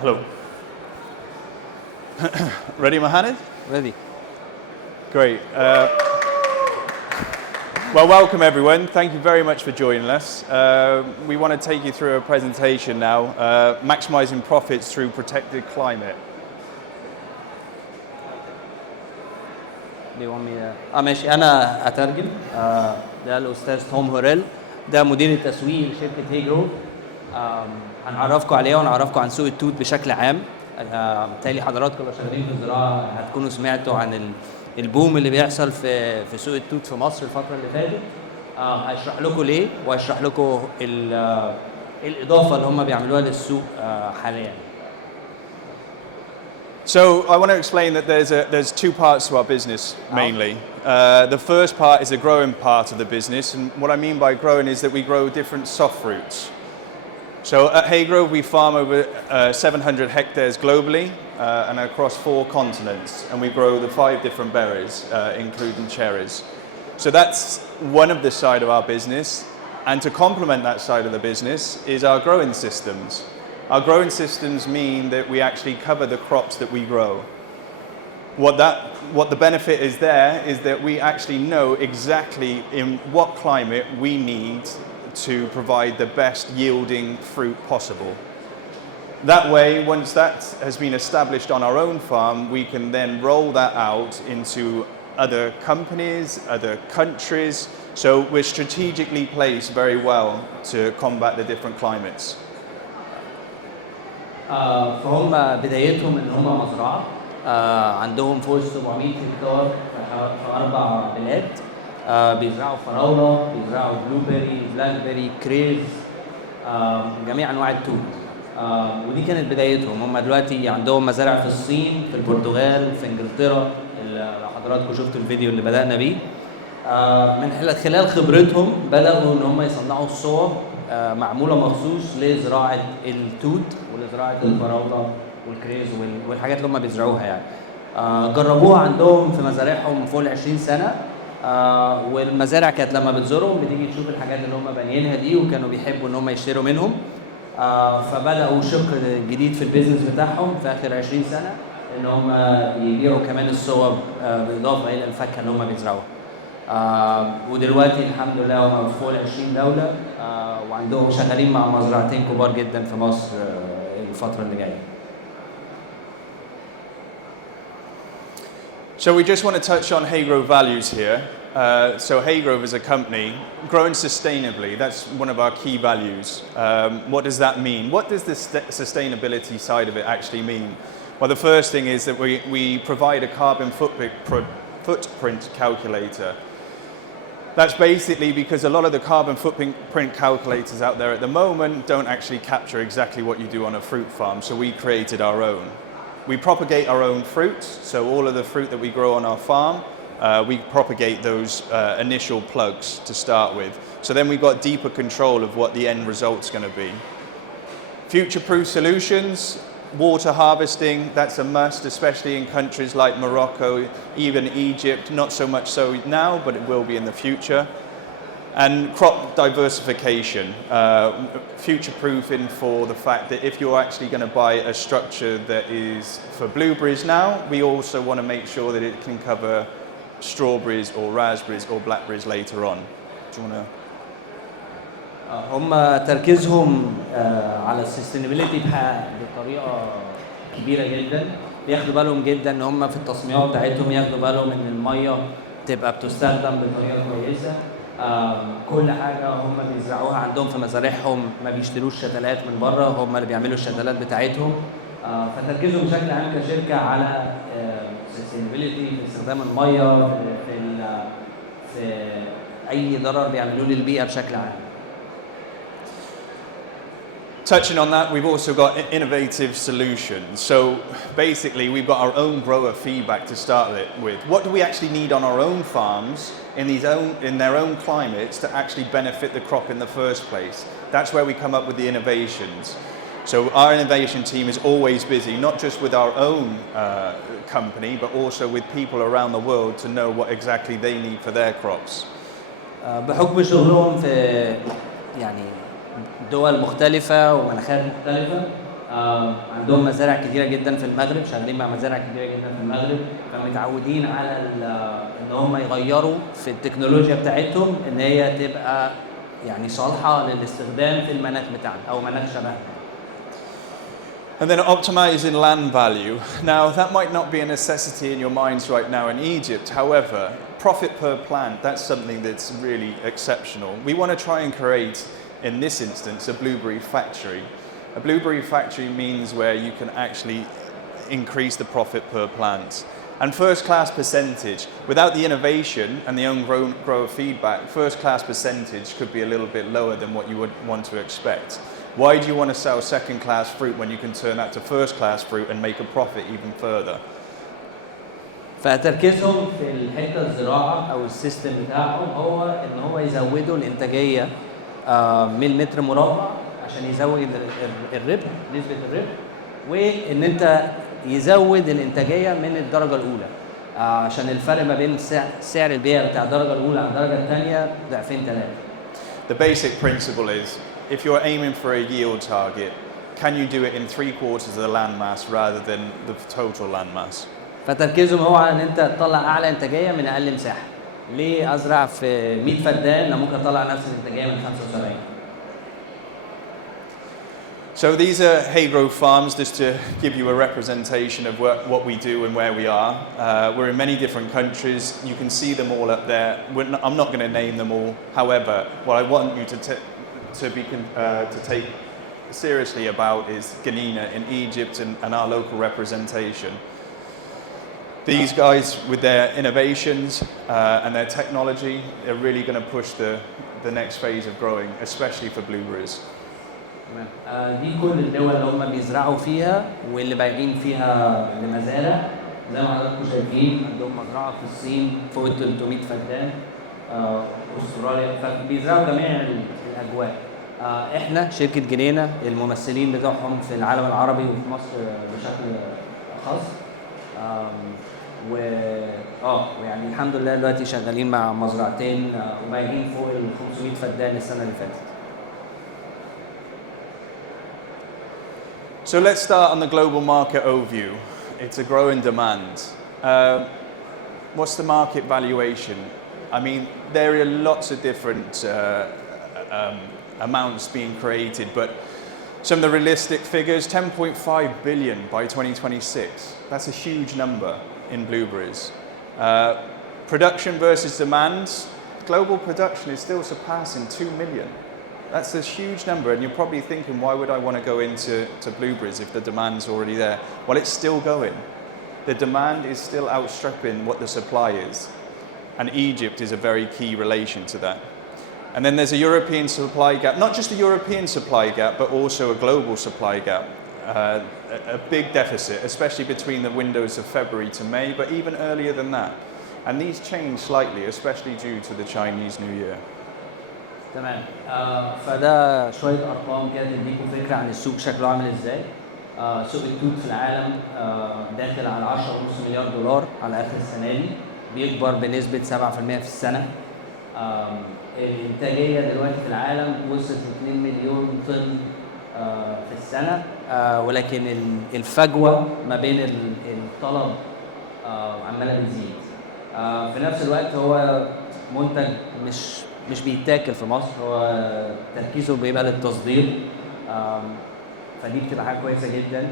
Hello. Ready, Mohammed? Ready. Great. Well, welcome everyone. Thank you very much for joining us. We want to take you through a presentation now, maximizing profits through protected climate. Do you want me ماشي أنا أترجم. ده الأستاذ توم هوريل، ده مدير التسويق لشركة هيجرو. هنعرفكم عليه ونعرفكم عن سوق التوت بشكل عام. بالتالي حضراتكم لو شغالين في الزراعة هتكونوا سمعتوا عن البوم اللي بيحصل في سوق التوت في مصر الفترة اللي فاتت. هشرح لكم ليه وهشرح لكم الإضافة اللي هم بيعملوها للسوق حاليا. So I want to explain that there's two parts to our business mainly. The first part is the growing part of the business, and what I mean by growing is that we grow different soft fruits. So at Haygrove we farm over 700 hectares globally and across 4 continents, and we grow the 5 different berries, including cherries. So that's one of the side of our business, and to complement that side of the business is our growing systems. Our growing systems mean that we actually cover the crops that we grow. What the benefit is there is that we actually know exactly in what climate we need to provide the best yielding fruit possible. That way, once that has been established on our own farm, we can then roll that out into other companies, other countries. So we're strategically placed very well to combat the different climates. فهم بدايتهم ان هم مزرعه عندهم فوق 700 هكتار في 4 بلاد. بيزرعوا فراوله، بيزرعوا بلوبري، بلاك بيري، كريز، جميع انواع التوت. ودي كانت بدايتهم. هم دلوقتي عندهم مزارع في الصين، في البرتغال، في انجلترا. لو حضراتكم شفتوا الفيديو اللي بدأنا بيه، من خلال خبرتهم بدأوا ان هم يصنعوا الصوب معموله مخصوص لزراعه التوت ولزراعه الفراوله والكريز والحاجات اللي هم بيزرعوها يعني. جربوها عندهم في مزارعهم فوق 20 سنه. والمزارع كانت لما بتزورهم بتيجي تشوف الحاجات اللي هم بانيينها دي، وكانوا بيحبوا ان هم يشتروا منهم. فبداوا شق جديد في البيزنس بتاعهم في اخر 20 سنه ان هم يبيعوا كمان الصوب بالاضافه الى الفاكهه اللي هم بيزرعوها. ودلوقتي الحمد لله هم في فوق 20 دوله، وعندهم شغالين مع مزرعتين كبار جدا في مصر الفتره اللي جايه. So we just want to touch on Haygrove values here. So Haygrove is a company growing sustainably. That's one of our key values. What does that mean? What does the sustainability side of it actually mean? Well, the first thing is that we provide a carbon footprint calculator. That's basically because a lot of the carbon footprint calculators out there at the moment don't actually capture exactly what you do on a fruit farm, so we created our own. We propagate our own fruit, so all of the fruit that we grow on our farm, we propagate those initial plugs to start with. So then we've got deeper control of what the end result's going to be. Future-proof solutions, water harvesting, that's a must, especially in countries like Morocco, even Egypt, not so much so now, but it will be in the future. And crop diversification, future-proofing for the fact that if you're actually going to buy a structure that is for blueberries now, we also want to make sure that it can cover strawberries or raspberries or blackberries later on. Do you want to... هم تركيزهم على السستينابيلتي بطريقه كبيره جدا. بياخدوا بالهم جدا ان هم في التصميمات بتاعتهم ياخدوا بالهم ان الميه تبقى بتستخدم بطريقه كويسه. كل حاجه هم بيزرعوها عندهم في مزارعهم، ما بيشتروش شتلات من بره، هم اللي بيعملوا الشتلات بتاعتهم. فتركيزهم بشكل عام كشركه على السستينابيلتي في استخدام الميه، في اي ضرر بيعملوه للبيئه بشكل عام. Touching on that, we've also got innovative solutions. So basically, we've got our own grower feedback to start with. What do we actually need on our own farms in their own climates to actually benefit the crop in the first place? That's where we come up with the innovations. So our innovation team is always busy, not just with our own company, but also with people around the world to know what exactly they need for their crops. بحكم شغلهم في يعني دول مختلفة ومناخات مختلفة، عندهم مزارع كتيره جدا في المغرب، شغالين مع مزارع كتيره جدا في المغرب، فمتعودين على ان هم يغيروا في التكنولوجيا بتاعتهم ان هي تبقى يعني صالحه للاستخدام في المناخ بتاعنا او مناخ شبهنا. And then optimizing land value. Now, that might not be a necessity in your minds right now in Egypt. However, profit per plant, that's something that's really exceptional. We want to try and create, in this instance, a blueberry factory. A blueberry factory means where you can actually increase the profit per plant. And first class percentage, without the innovation and the own grower feedback, first class percentage could be a little bit lower than what you would want to expect. Why do you want to sell second class fruit when you can turn that to first class fruit and make a profit even further? فتركيزهم في الحته الزراعه او السيستم بتاعهم هو ان هو يزودوا الانتاجيه من المتر مربع عشان يزود الربح، نسبه الربح، وان انت يزود الانتاجيه من الدرجه الاولى عشان الفرق ما بين سعر البيع بتاع الدرجه الاولى عن الدرجه الثانيه ضعفين ثلاثه. The basic principle is if you're aiming for a yield target, can you do it in 3/4 of the land mass rather than the total land mass? فتركيزهم هو على ان انت تطلع اعلى انتاجيه من اقل مساحه. ليه ازرع في 100 فدان لما ممكن اطلع نفس الانتاجيه من 75؟ So these are Agro farms, just to give you a representation of what we do and where we are. We're in many different countries. You can see them all up there. I'm not going to name them all. However, what I want you to take seriously about is Ganina in Egypt and our local representation. These guys, with their innovations and their technology, they're really going to push the next phase of growing, especially for blueberries. دي كل الدول اللي هم بيزرعوا فيها واللي بايعين فيها لمزارع، زي ما حضراتكم شايفين عندهم مزرعه في الصين فوق 300 فدان، استراليا، فبيزرعوا جميع الاجواء. احنا شركه جنينه الممثلين بتوعهم في العالم العربي وفي مصر بشكل خاص، ويعني الحمد لله دلوقتي شغالين مع مزرعتين وبايعين فوق ال 500 فدان السنه اللي فاتت. So let's start on the global market overview. It's a growing demand. What's the market valuation? I mean, there are lots of different amounts being created, but some of the realistic figures, 10.5 billion by 2026. That's a huge number in blueberries. Production versus demand, global production is still surpassing 2 million. That's a huge number, and you're probably thinking, why would I want to go into blueberries if the demand's already there? Well, it's still going. The demand is still outstripping what the supply is, and Egypt is a very key relation to that. And then there's a European supply gap, not just a European supply gap, but also a global supply gap. A big deficit, especially between the windows of February to May, but even earlier than that. And these change slightly, especially due to the Chinese New Year. تمام. فده شويه ارقام كده تديكم فكره عن السوق شكله عامل ازاي. سوق التوت في العالم داخل على 10.5 مليار دولار على اخر السنه دي، بيكبر بنسبه 7% في السنه. الانتاجيه دلوقتي في العالم وصلت 2 مليون طن في السنه، ولكن الفجوه ما بين الطلب عماله بتزيد. في نفس الوقت هو منتج مش بيتاكل في مصر، هو تركيزه بيبقى للتصدير، فدي بتبقى حاجه كويسه جدا.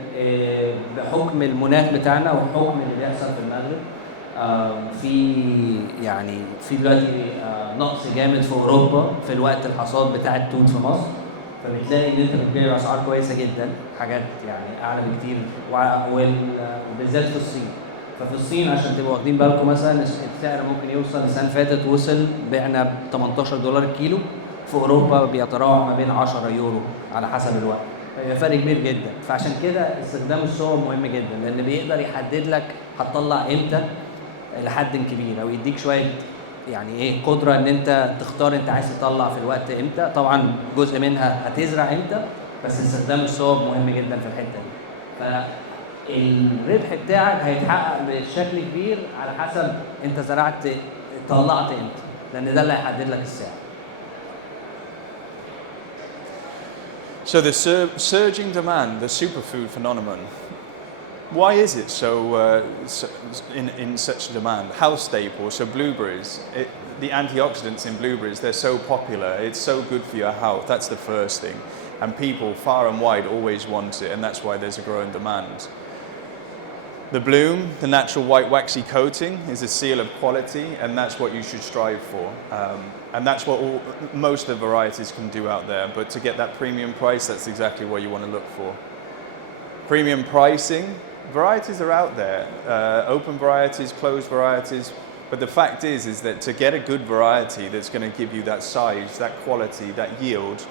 بحكم المناخ بتاعنا وحكم اللي بيحصل في المغرب، في دلوقتي نقص جامد في اوروبا في الوقت الحصاد بتاع التوت في مصر، فبتلاقي ان انت بتبيع اسعار كويسه جدا، حاجات يعني اعلى بكتير، وبالذات في الصين. ففي الصين عشان تبقوا واخدين بالكم مثلا السعر ممكن يوصل، السنه اللي فاتت وصل بعنا ب 18 دولار الكيلو، في اوروبا بيتراوح ما بين 10 يورو على حسب الوقت، فهي فرق كبير جدا. فعشان كده استخدام الصور مهم جدا، لان بيقدر يحدد لك هتطلع امتى لحد كبير، او يديك شويه يعني ايه قدره ان انت تختار انت عايز تطلع في الوقت امتى. طبعا جزء منها هتزرع امتى، بس استخدام الصور مهم جدا في الحته دي. الربح بتاعك هيتحقق بشكل كبير على حسب انت زرعت طلعت امتى، لان ده اللي هيحدد لك السعر. So the surging demand, the superfood phenomenon, why is it in such demand? Health staples, so blueberries, the antioxidants in blueberries, they're so popular. It's so good for your health. That's the first thing. And people far and wide always want it, and that's why there's a growing demand. The bloom, the natural white waxy coating, is a seal of quality, and that's what you should strive for. And that's what most of the varieties can do out there. But to get that premium price, that's exactly what you want to look for. Premium pricing, varieties are out there. Open varieties, closed varieties. But the fact is that to get a good variety that's going to give you that size, that quality, that yield,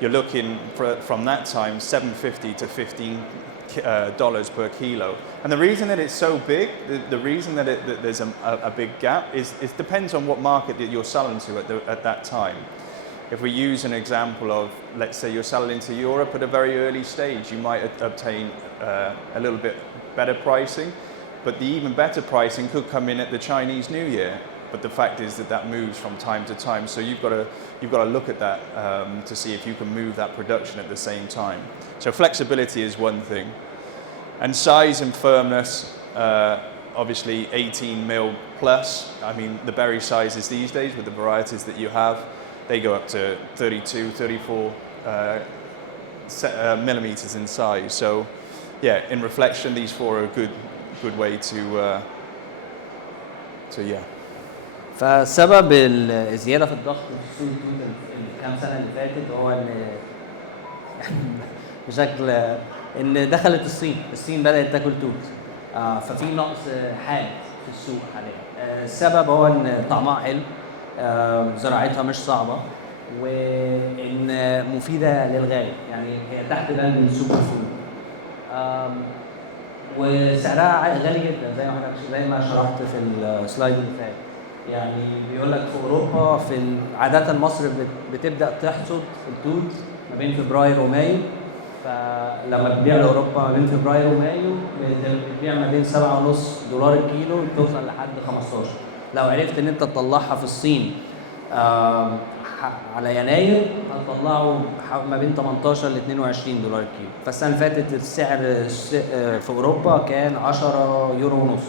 you're looking from that time $7.50 to $15 per kilo. And the reason that it's so big, the reason that there's a big gap is it depends on what market that you're selling to at that time. If we use an example of, let's say you're selling to Europe at a very early stage, you might obtain a little bit better pricing, but the even better pricing could come in at the Chinese New Year. But the fact is that moves from time to time, so you've got to look at that to see if you can move that production at the same time. So flexibility is one thing, and size and firmness. Obviously 18 mil plus. I mean, the berry sizes these days with the varieties that you have, they go up to 32, 34 millimeters in size. So yeah, in reflection, these four are a good way to yeah. فسبب الزياده في الضغط في سوق التوت الكام سنه اللي فاتت هو ان بشكل ان دخلت الصين بدات تاكل توت، ففي نقص حاد في السوق حاليا. السبب هو ان طعمها حلو، زراعتها مش صعبه، وان مفيده للغايه، يعني هي تحت بند السوبر فود، وسعرها غالي جدا زي ما شرحت في السلايد اللي فات. يعني بيقول لك في اوروبا عاده مصر بتبدا تحصد التوت ما بين فبراير ومايو، فلما بتبيع لاوروبا ما بين فبراير ومايو بتبيع ما بين $7.5 الكيلو توصل لحد 15. لو عرفت ان انت تطلعها في الصين على يناير هتطلعوا ما بين 18 ل $22 الكيلو. فالسنه اللي فاتت السعر في اوروبا كان 10 يورو ونص.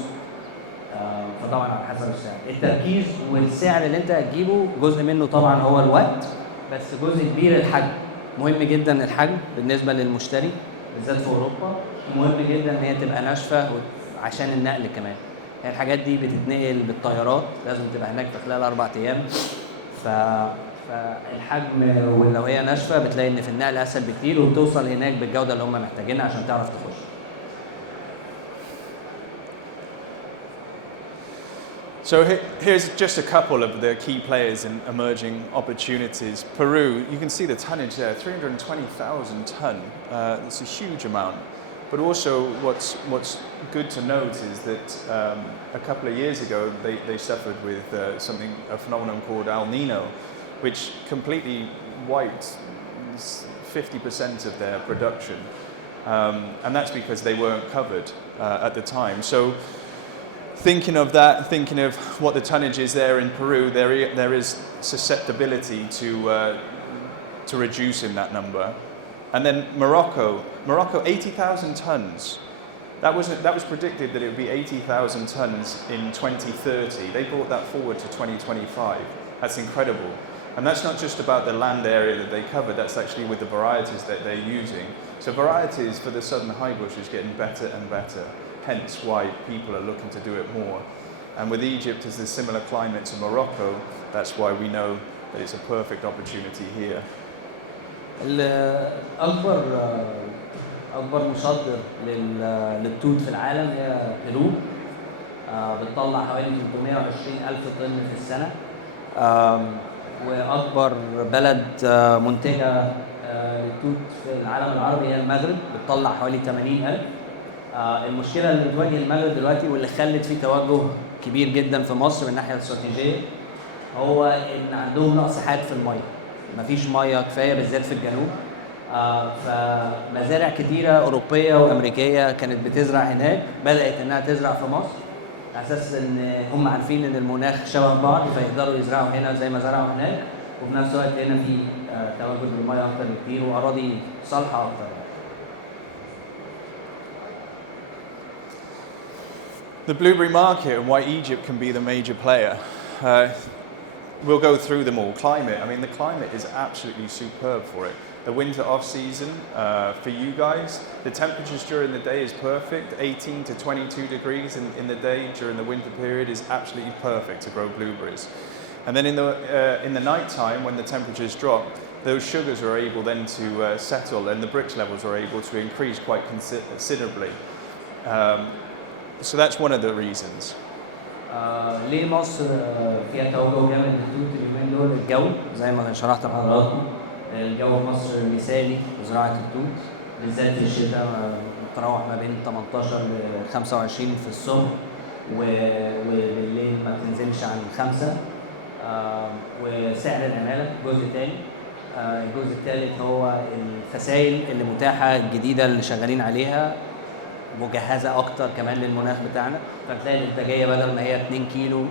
فطبعا على حسب السعر، التركيز والسعر اللي انت هتجيبه جزء منه طبعا هو الوقت، بس جزء كبير الحجم. مهم جدا الحجم بالنسبه للمشتري بالذات في اوروبا، مهم جدا ان هي تبقى ناشفه عشان النقل كمان. هي الحاجات دي بتتنقل بالطيارات، لازم تبقى هناك في خلال 4 ايام. فالحجم ولو هي ناشفه بتلاقي ان في النقل اسهل بكتير، وبتوصل هناك بالجوده اللي هم محتاجينها عشان تعرف تخش. So here's just a couple of the key players in emerging opportunities. Peru, you can see the tonnage there, 320,000 ton. It's a huge amount. But also what's good to note is that a couple of years ago they suffered with a phenomenon called El Nino, which completely wiped 50% of their production. And that's because they weren't covered at the time. So thinking of that, thinking of what the tonnage is there in Peru, there is susceptibility to reducing that number. And then Morocco, 80,000 tons. That was predicted that it would be 80,000 tons in 2030. They brought that forward to 2025. That's incredible. And that's not just about the land area that they cover, that's actually with the varieties that they're using. So varieties for the southern high bush is getting better and better, hence why people are looking to do it more. And with Egypt as a similar climate to Morocco, that's why we know that it's a perfect opportunity here. أكبر مصدر للتوت في العالم هي بيرو، بتطلع حوالي 320,000 طن في السنة، وأكبر بلد منتجة للتوت في العالم العربي هي المغرب، بتطلع حوالي 80,000. المشكلة اللي بتواجه المغرب دلوقتي واللي خلت فيه توجه كبير جدا في مصر من الناحية الاستراتيجية هو إن عندهم نقص حاد في المية، مفيش مية كفاية بالذات في الجنوب. فمزارع كتيرة أوروبية وأمريكية كانت بتزرع هناك بدأت إنها تزرع في مصر على أساس إن هم عارفين إن المناخ شبه بعض فيقدروا يزرعوا هنا زي ما زرعوا هناك، وفي نفس الوقت هنا في تواجد الميه اكتر بكتير واراضي صالحه اكتر. The blueberry market and why Egypt can be the major player. We'll go through them all. Climate, I mean the climate is absolutely superb for it. The winter off season for you guys, the temperatures during the day is perfect. 18 to 22 degrees in the day during the winter period is absolutely perfect to grow blueberries. And then in the night time when the temperatures drop, those sugars are able then to settle and the Brix levels are able to increase quite considerably. So that's one of the reasons. ليه مصر فيها توجه جامد للتوت اليومين دول؟ الجو زي ما شرحت لحضراتكم، الجو في مصر مثالي لزراعة التوت بالذات في الشتاء، متراوح ما بين 18 ل 25 في الصبح وبالليل ما تنزلش عن 5. وسعر العمالة جزء تاني. الجزء الثالث هو الفسائل اللي متاحة الجديدة اللي شغالين عليها مجهزه اكتر كمان للمناخ بتاعنا، فتلاقي الانتاجيه بدل ما هي 2 كيلو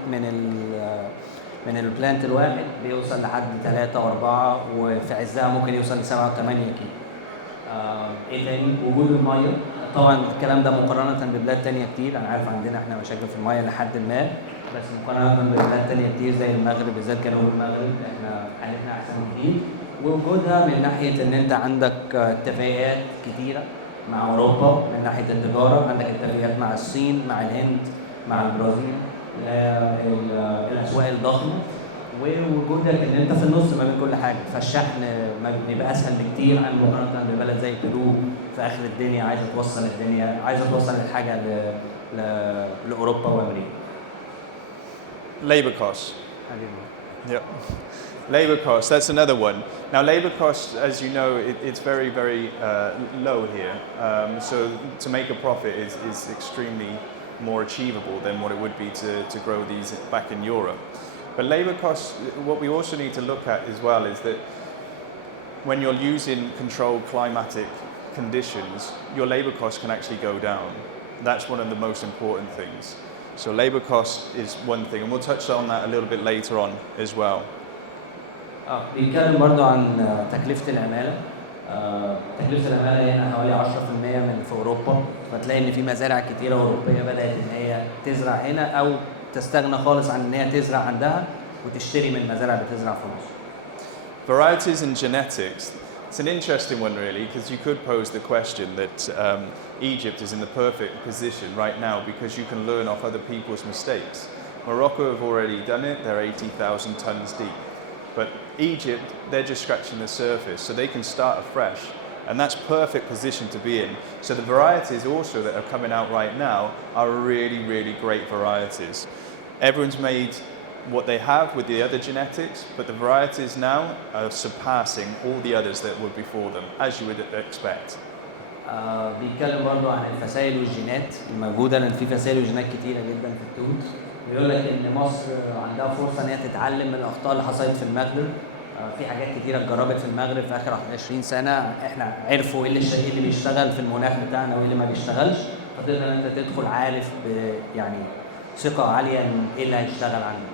من البلانت الواحد بيوصل لحد 3 و4 وفي عزها ممكن يوصل ل 7 و8 كيلو. ايه تاني؟ وجود الميه. طبعا الكلام ده مقارنه ببلاد تانية كتير، انا عارف عندنا احنا مشاكل في الميه لحد ما، بس مقارنه ببلاد تانية كتير زي المغرب بالذات جنوب المغرب احنا حالتنا احسن كتير. ووجودها من ناحيه ان انت عندك اتفاقيات كتيره مع اوروبا من ناحيه التجاره، عندك اتفاقيات مع الصين، مع الهند، مع البرازيل، الاسواق الضخمه، ووجودك ان انت في النص ما بين كل حاجه، فالشحن بيبقى اسهل بكتير عن مقارنه ببلد زي بيرو في اخر الدنيا عايزه توصل الحاجه لاوروبا وامريكا. Labor costs. Yep. Labor costs, that's another one. Now labor costs, as you know, it's very, very low here. So to make a profit is extremely more achievable than what it would be to grow these back in Europe. But labor costs, what we also need to look at as well is that when you're using controlled climatic conditions, your labor costs can actually go down. That's one of the most important things. So labor costs is one thing, and we'll touch on that a little bit later on as well. بيتكلم برضو عن تكلفة العمالة. تكلفة العمالة هنا حوالي 10% من في أوروبا، فتلاقي إن في مزارع كتيرة أوروبية بدأت إن هي تزرع هنا أو تستغنى خالص عن إن هي تزرع عندها وتشتري من مزارع بتزرع في مصر. Varieties and genetics. It's an interesting one really, because you could pose the question that Egypt is in the perfect position right now because you can learn off other people's mistakes. Morocco have already done it, they're 80,000 tons deep. But Egypt, they're just scratching the surface, so they can start afresh. And that's perfect position to be in. So the varieties also that are coming out right now are really, really great varieties. Everyone's made what they have with the other genetics, but the varieties now are surpassing all the others that were before them, as you would expect. بيتكلم برضو عن الفسائل والجينات الموجودة، لأن في فسائل وجينات كتيرة جدا في التوت. بيقول لك إن مصر عندها فرصة إن هي تتعلم من الأخطاء اللي حصلت في المغرب. في حاجات كتيرة اتجربت في المغرب في آخر 20 سنة، إحنا عرفوا إيه اللي بيشتغل في المناخ بتاعنا وإيه اللي ما بيشتغلش، فتقدر أنت تدخل عارف يعني ثقة عالية إن إيه اللي هيشتغل عندنا.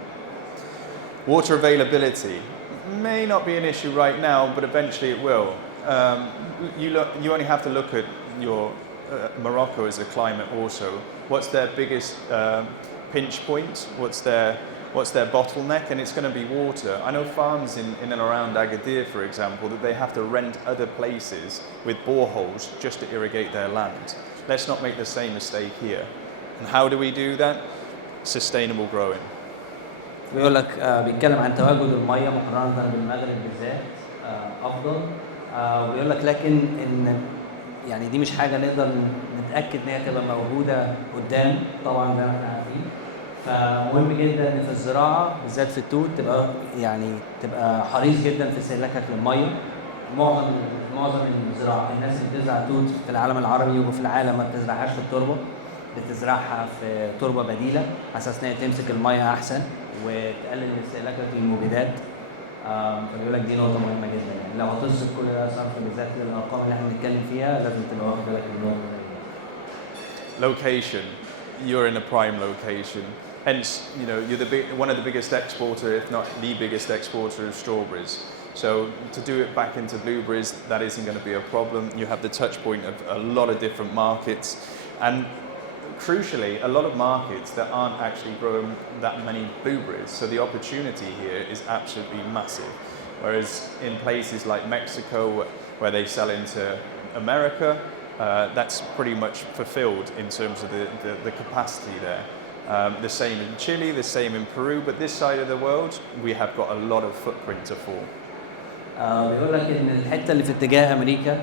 Water availability may not be an issue right now, but eventually it will. You only have to look at your Morocco as a climate also. What's their biggest pinch point? What's their bottleneck? And it's going to be water. I know farms in and around Agadir, for example, that they have to rent other places with boreholes just to irrigate their land. Let's not make the same mistake here. And how do we do that? Sustainable growing. بيقول لك بيتكلم عن تواجد الميه مقارنه بالمغرب بالذات افضل. وبيقول لك لكن ان يعني دي مش حاجه نقدر نتاكد ان هي تبقى موجوده قدام، طبعا زي ما احنا عارفين. فمهم جدا ان في الزراعه بالذات في التوت تبقى حريص جدا في استهلاكك للميه. معظم الزراعه الناس اللي بتزرع توت في العالم العربي وفي العالم ما بتزرعهاش في التربه، بتزرعها في تربه بديله على اساس ان هي تمسك الميه احسن وتقلل استهلاكك للمبيدات. فبيقول لك دي نقطه مهمه جدا، يعني لو هتصرف كل ده صرف بالذات الارقام اللي احنا بنتكلم فيها لازم تبقى واخد بالك من النقطه دي. Location, you're in a prime location. Hence, you're one of the biggest exporter, if not the biggest exporter of strawberries. So to do it back into blueberries, that isn't going to be a problem. You have the touch point of a lot of different markets, and crucially, a lot of markets that aren't actually growing that many blueberries. So the opportunity here is absolutely massive. Whereas in places like Mexico, where they sell into America, that's pretty much fulfilled in terms of the capacity there. The same in Chile, the same in Peru, but this side of the world, we have got a lot of footprint to fall. بيقول لك ان الحته اللي في اتجاه امريكا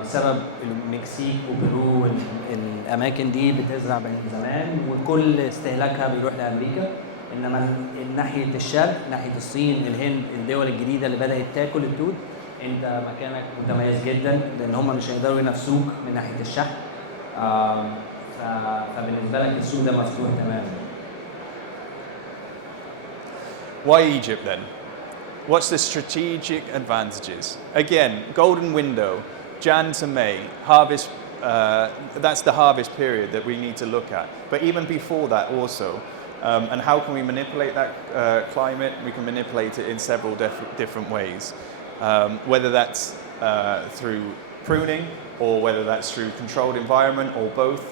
بسبب المكسيك وبيرو الاماكن دي بتزرع من زمان وكل استهلاكها بيروح لامريكا، انما ناحيه الشرق ناحيه الصين الهند الدول الجديده اللي بدات تاكل التوت انت مكانك متميز جدا، لان هم مش هيقدروا ينافسوك من ناحيه الشحن. فبالنسبه لك السوق ده مفتوح تماما. Why Egypt then? What's the strategic advantages? Again, golden window, Jan to May, harvest, that's the harvest period that we need to look at. But even before that also, and how can we manipulate that climate? We can manipulate it in several different ways. Whether that's through pruning, or whether that's through controlled environment, or both,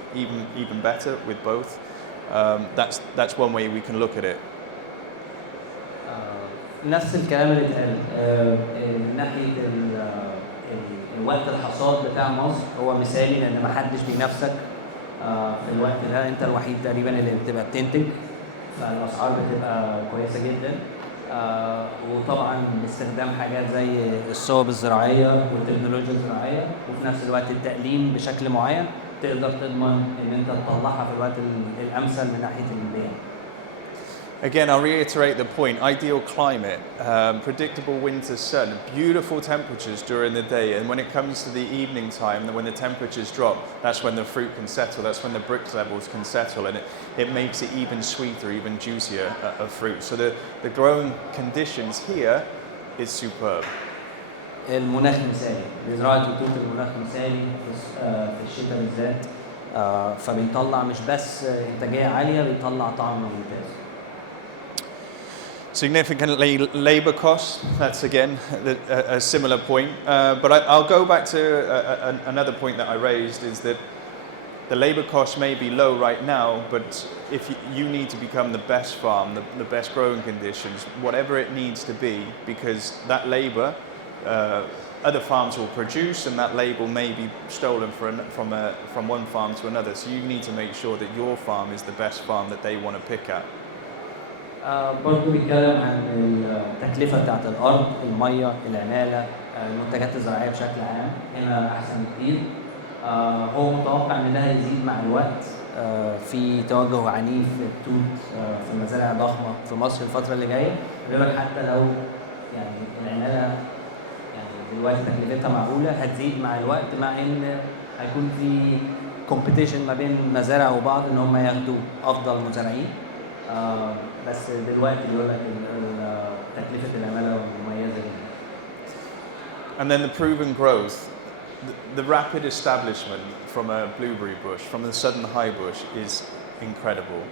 even better with both. That's one way we can look at it. نفس الكلام اللي اتقال من ناحيه الوقت الحصاد بتاع مصر هو مثالي، لان ما حدش بينافسك في الوقت ده، انت الوحيد تقريبا اللي بتبقى بتنتج، فالاسعار بتبقى كويسه جدا. وطبعا باستخدام حاجات زي الصوب الزراعيه والتكنولوجيا الزراعيه، وفي نفس الوقت التقليم بشكل معين تقدر تضمن ان انت تطلعها في الوقت الامثل من ناحيه البيع. Again, I'll reiterate the point, ideal climate, predictable winter sun, beautiful temperatures during the day, and when it comes to the evening time, when the temperatures drop, that's when the fruit can settle, that's when the brick levels can settle, and it makes it even sweeter, even juicier of fruit. So the growing conditions here is superb. المناخ مثالي، لزراعة التوت المناخ مثالي في الشتاء بالذات، فبيطلع مش بس إنتاجية عالية، بيطلع طعم ممتاز. Significantly labor costs, that's again a similar point, but I'll go back to another point that I raised, is that the labor costs may be low right now, but if you need to become the best farm, the best growing conditions, whatever it needs to be, because that labor other farms will produce, and that label may be stolen from one farm to another, so you need to make sure that your farm is the best farm that they want to pick at. برضه بيتكلم عن التكلفة بتاعت الأرض، المية، العمالة، المنتجات الزراعية بشكل عام، هنا أحسن كتير. هو متوقع إن ده هيزيد مع الوقت، في توجه عنيف للتوت في مزارع ضخمة في مصر الفترة اللي جاية، بيقول لك حتى لو يعني العمالة يعني دلوقتي تكلفتها معقولة هتزيد مع الوقت، مع إن هيكون في كومبيتيشن ما بين مزارع وبعض إن هم ياخدوا أفضل مزارعين. بس دلوقتي بيقول لك تكلفة العمالة مميزة جدا. And then the proven growth, the rapid establishment from a blueberry bush, from the southern high bush, is incredible.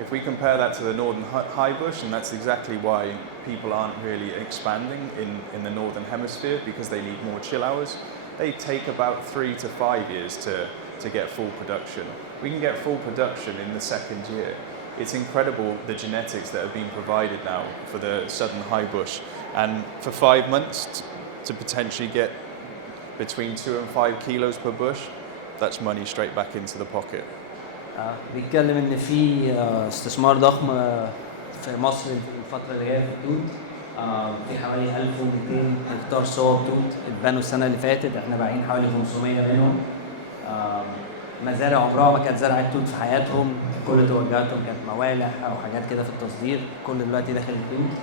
If we compare that to the northern high bush, and that's exactly why people aren't really expanding in the northern hemisphere, because they need more chill hours, they take about 3 to 5 years to get full production. We can get full production in the second year. It's incredible the genetics that have been provided now for the southern high bush, and for 5 months to potentially get between 2 and 5 kilos per bush, that's money straight back into the pocket. بيتكلم ان في استثمار ضخم في مصر الفتره اللي جايه في التوت، في حوالي 1200 هكتار صوب توت اتبنوا السنه اللي فاتت، احنا بايعين حوالي 500 منهم. مزارع عمرها ما كانت زرعت توت في حياتهم، كل توجهاتهم كانت موالح او حاجات كده في التصدير، كل دلوقتي داخل التوت.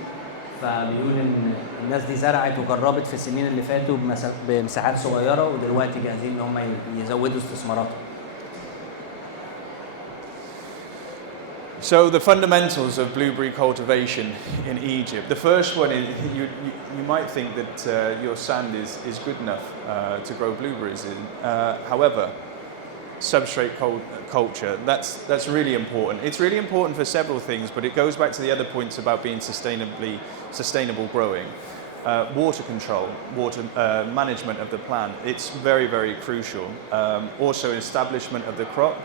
فبيقول ان الناس دي زرعت وجربت في السنين اللي فاتوا بمساحات صغيره، ودلوقتي جاهزين ان هم يزودوا استثماراتهم. So the fundamentals of blueberry cultivation in Egypt. The first one is you might think that your sand is good enough to grow blueberries in. However, substrate culture, that's really important. It's really important for several things, but it goes back to the other points about being sustainable growing. Water control, water management of the plant, it's very, very crucial. Also establishment of the crop.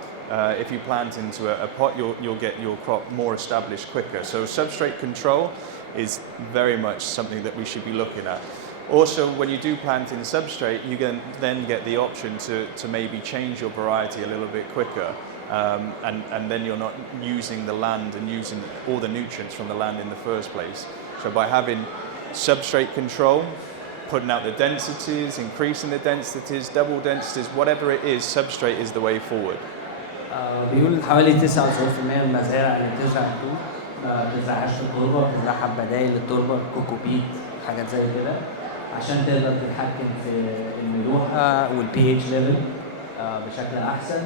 If you plant into a pot, you'll get your crop more established quicker. So substrate control is very much something that we should be looking at. Also, when you do plant in substrate, you can then get the option to maybe change your variety a little bit quicker. And then you're not using the land and using all the nutrients from the land in the first place. So by having substrate control, putting out the densities, increasing the densities, double densities, whatever it is, substrate is the way forward. بيقول حوالي 99% من المزارع اللي بتزرع التوت ما بتزرعهاش في التربه، بتزرعها ببدايل التربه، كوكوبيت، حاجات زي كده، عشان تقدر تتحكم في الملوحه والبي اتش ليفل بشكل احسن،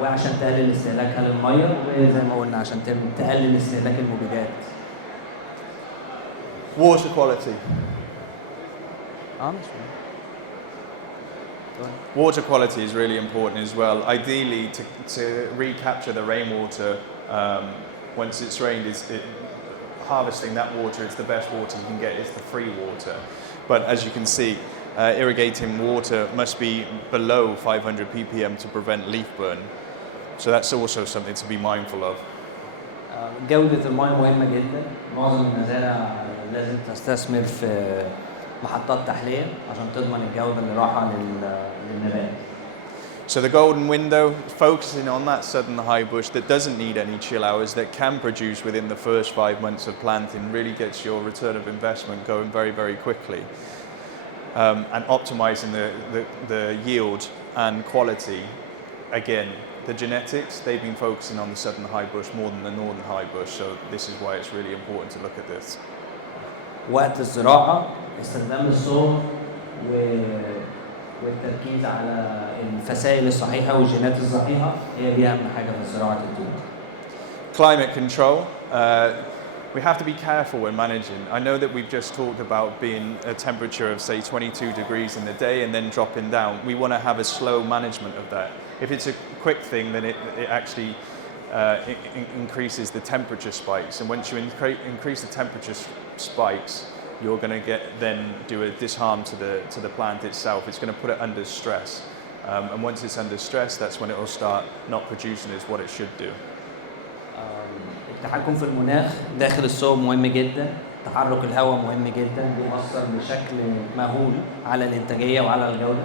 وعشان تقلل استهلاكها للميه، وزي ما قلنا عشان تقلل استهلاك المبيدات. Water quality. Water quality is really important as well. Ideally, to recapture the rainwater once it's rained, harvesting that water, it's the best water you can get, it's the free water. But as you can see, irrigating water must be below 500 ppm to prevent leaf burn. So that's also something to be mindful of. جودة الماء مهمة جدا. معظم المزارع لازم تستثمر في محطات تحلية عشان تضمن الجودة اللي رايحة للنبات. So the golden window, focusing on that southern high bush that doesn't need any chill hours, that can produce within the first 5 months of planting, really gets your return of investment going very, very quickly. And optimizing the yield and quality. Again, the genetics, they've been focusing on the southern high bush more than the northern high bush, so this is why it's really important to look at this. وقت الزراعة استخدام الصور والتركيز على الفسائل الصحيحة والجينات الصحيحة هي دي أهم حاجة في زراعة التوت. Climate control. We have to be careful when managing. I know that we've just talked about being a temperature of say 22 degrees in the day and then dropping down. We want to have a slow management of that. If it's a quick thing, then it actually increases the temperature spikes. And once you increase the temperature spikes, you're going to do a disharm to the plant itself. It's going to put it under stress. And once it's under stress, that's when it will start not producing as what it should do. التحكم في المناخ داخل الصوب مهم جدا، تحرك الهواء مهم جدا، بيأثر بشكل مهول على الإنتاجية وعلى الجودة.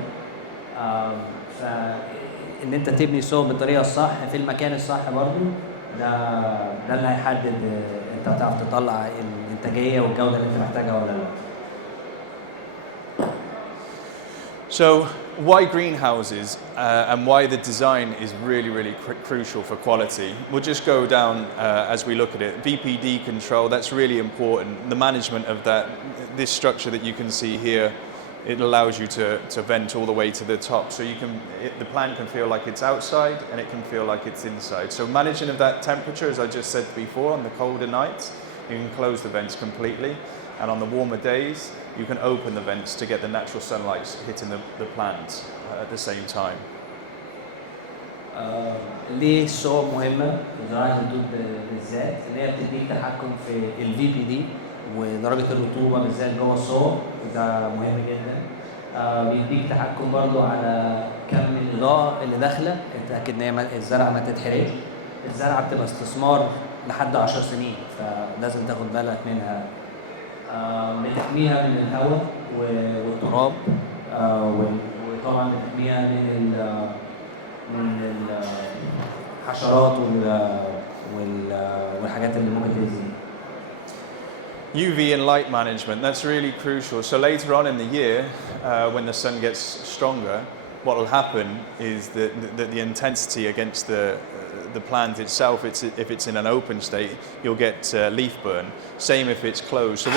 فإن أنت تبني صوب بالطريقة الصح في المكان الصح برضه ده اللي هيحدد أنت هتعرف تطلع الإنتاجية والجودة اللي أنت محتاجها ولا لا. So why greenhouses and why the design is really, really crucial for quality. We'll just go down as we look at it. VPD control, that's really important. The management of this structure that you can see here, it allows you to vent all the way to the top. So the plant can feel like it's outside and it can feel like it's inside. So managing of that temperature, as I just said before, on the colder nights, you can close the vents completely. And on the warmer days, you can open the vents to get the natural sunlight hitting the plants at the same time. ليه الصوب مهمة في زراعة التوت بالذات؟ إن هي بتديك تحكم في الVPD ودرجة الرطوبة بالذات جوه الصوب، وده مهم جدا. بيديك تحكم برضو على كم الإضاءة اللي داخلة، تتأكد إن الزرعة ما تتحرقش. الزرعة بتبقى استثمار لحد 10 سنين، فلازم تاخد بالك منها. بتحميها من الهواء والتراب، وطبعا بتحميها من الحشرات والحاجات اللي ممكن تأذيها. UV and light management, that's really crucial. So later on in the year, when the sun gets stronger, what will happen is that the intensity against the plant itself, if it's in an open state, you'll get leaf burn. Same if it's closed. So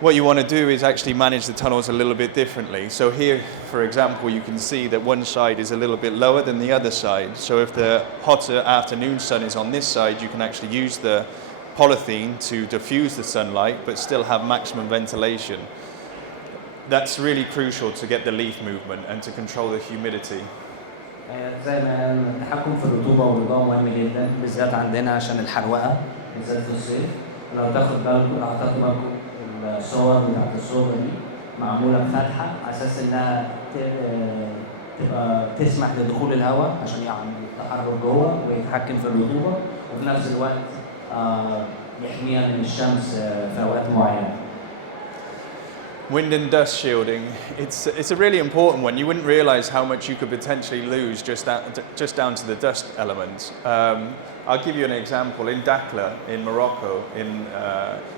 what you want to do is actually manage the tunnels a little bit differently. So here, for example, you can see that one side is a little bit lower than the other side. So if the hotter afternoon sun is on this side, you can actually use the polythene to diffuse the sunlight but still have maximum ventilation. That's really crucial to get the leaf movement and to control the humidity. زي ما التحكم في الرطوبة والإضاءة مهم جدا، بالذات عندنا عشان الحروقة بالذات في الصيف. لو تاخدوا بالكم الصور بتاعت الصوبة دي معمولة بفتحة على أساس إنها تبقى تسمح لدخول الهواء عشان يعمل تحرك جوه ويتحكم في الرطوبة وفي نفس الوقت يحميها من الشمس في أوقات معينة. Wind and dust shielding, it's a really important one. You wouldn't realize how much you could potentially lose just down to the dust element. I'll give you an example. In Dakhla, in Morocco, in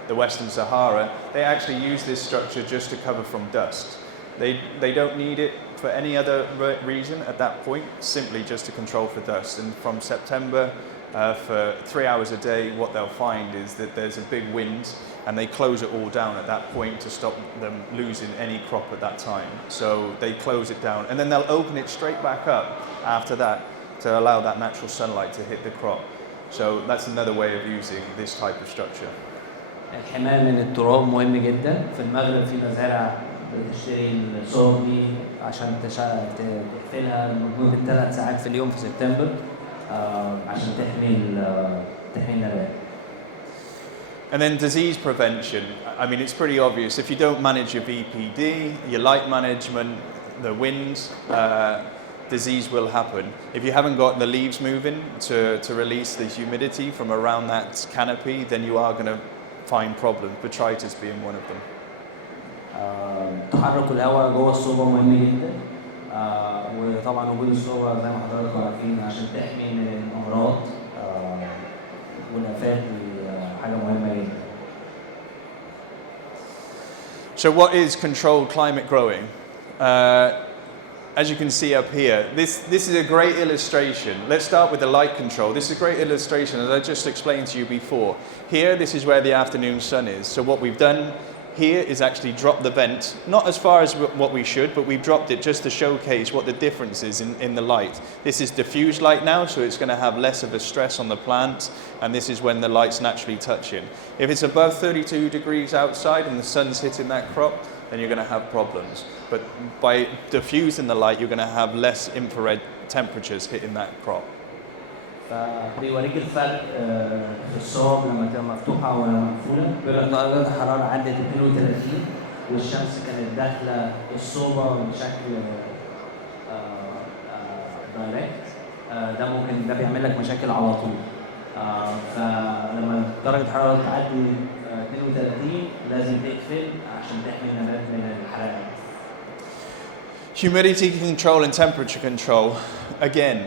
the Western Sahara, they actually use this structure just to cover from dust. They don't need it for any other reason at that point, simply just to control for dust. And from September, for 3 hours a day, what they'll find is that there's a big wind and they close it all down at that point to stop them losing any crop at that time. So they close it down and then they'll open it straight back up after that to allow that natural sunlight to hit the crop. So that's another way of using this type of structure. الحماية من التراب مهم جدا. في المغرب في مزارع بتشتري الصوب دي عشان تقفلها لمدة 3 ساعات في اليوم في سبتمبر عشان تحمي النبات. And then disease prevention. I mean, it's pretty obvious. If you don't manage your VPD, your light management, the winds, disease will happen. If you haven't got the leaves moving to release the humidity from around that canopy, then you are going to find problems, botrytis being one of them. تحرك الهواء جوه الصوبة مهم جدا. وطبعا وجود الصوبة زي ما حضراتكم عارفين عشان تحمي من الأمراض والآفات حاجة مهمة جدا. So what is controlled climate growing? As you can see up here, this is a great illustration. Let's start with the light control. This is a great illustration, as I just explained to you before. Here, this is where the afternoon sun is. So what we've done here is actually drop the vent, not as far as what we should, but we've dropped it just to showcase what the difference is in the light. This is diffused light now, so it's going to have less of a stress on the plant, and this is when the light's naturally touching. If it's above 32 degrees outside and the sun's hitting that crop, then you're going to have problems. But by diffusing the light, you're going to have less infrared temperatures hitting that crop. فبيوريك الفرق في الصوب لما تبقى مفتوحة ولا مقفولة. بيقول لك درجات الحرارة عدت 32 والشمس كانت داخلة الصوبة بشكل دايركت. ده بيعمل لك مشاكل على طول. فلما درجة الحرارة تعدي 32 لازم تقفل عشان تحمي النبات من الحرارة. Humidity control and temperature control. Again,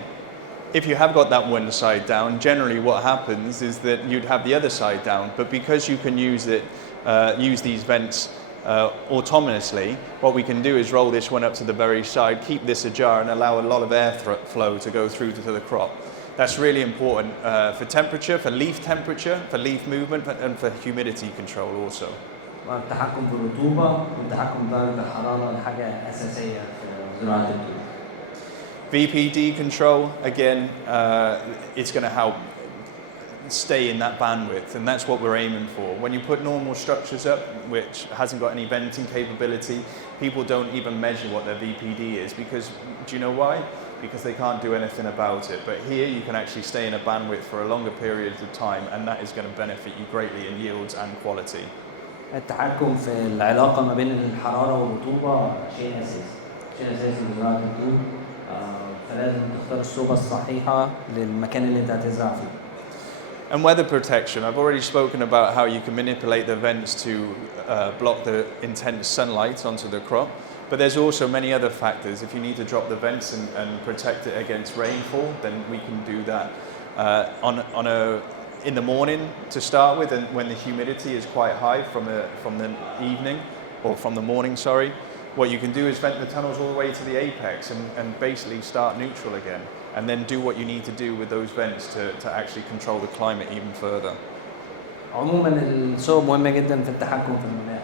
if you have got that one side down, generally what happens is that you'd have the other side down, but because you can use these vents autonomously, what we can do is roll this one up to the very side, keep this ajar and allow a lot of air flow to go through to the crop. That's really important for temperature, for leaf movement, and for humidity control also. التحكم في الرطوبة والتحكم بدرجة الحرارة حاجة أساسية في زراعة التوت. VPD control, again, it's going to help stay in that bandwidth, and that's what we're aiming for. When you put normal structures up, which hasn't got any venting capability, people don't even measure what their VPD is, because, do you know why? Because they can't do anything about it. But here you can actually stay in a bandwidth for a longer period of time, and that is going to benefit you greatly in yields and quality. التحكم في العلاقة ما بين الحرارة والرطوبة شيء أساسي لزراعة التوت. فلازم تختار الصوبة الصحيحة للمكان اللي أنت هتزرع فيه. And weather protection. I've already spoken about how you can manipulate the vents to block the intense sunlight onto the crop. But there's also many other factors. If you need to drop the vents and protect it against rainfall, then we can do that in the morning to start with, and when the humidity is quite high from the evening or from the morning, sorry. What you can do is vent the tunnels all the way to the apex and basically start neutral again, and then do what you need to do with those vents to actually control the climate even further. عموما الصوب مهمة جدا في التحكم في المناخ.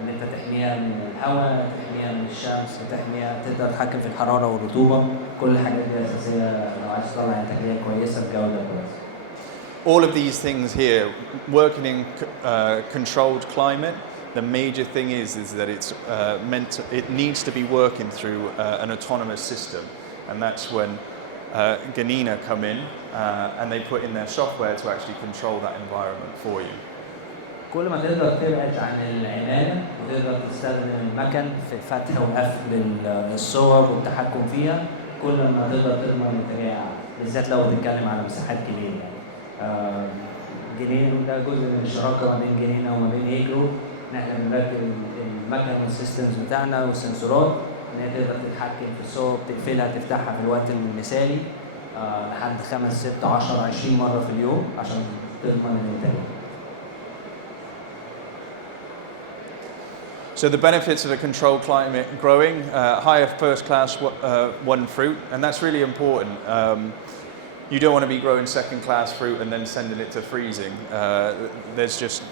ان انت تحميها من الهواء، تحميها من الشمس، تحميها تقدر تتحكم في الحرارة والرطوبة. كل الحاجات دي أساسية لو عايز تطلع إنتاجية كويسة بجودة كويسة. All of these things here, working in controlled climate, the major thing is that it needs to be working through an autonomous system, and that's when Ganina come in and they put in their software to actually control that environment for you. كل ما تقدر تبعد عن العمالة وتقدر تستخدم المكن في فتح وقفل الصور والتحكم فيها، كل ما تقدر تضمن إنتاجية أعلى، بالذات لو بتتكلم على مساحات كبيرة يعني. جنينه ده جزء من الشراكة ما بين جنينه وما بين إجري، إن إحنا بنركب المكن والسيستمز بتاعنا والسنسورات إن هي تقدر تتحكم في الصور، تقفلها تفتحها في الوقت المثالي لحد 5 6 10 20 مرة في اليوم عشان تضمن الإنتاجية. So the benefits of a controlled climate growing, higher first class one fruit, and that's really important. You don't want to be growing second class fruit and then sending it to freezing. There's just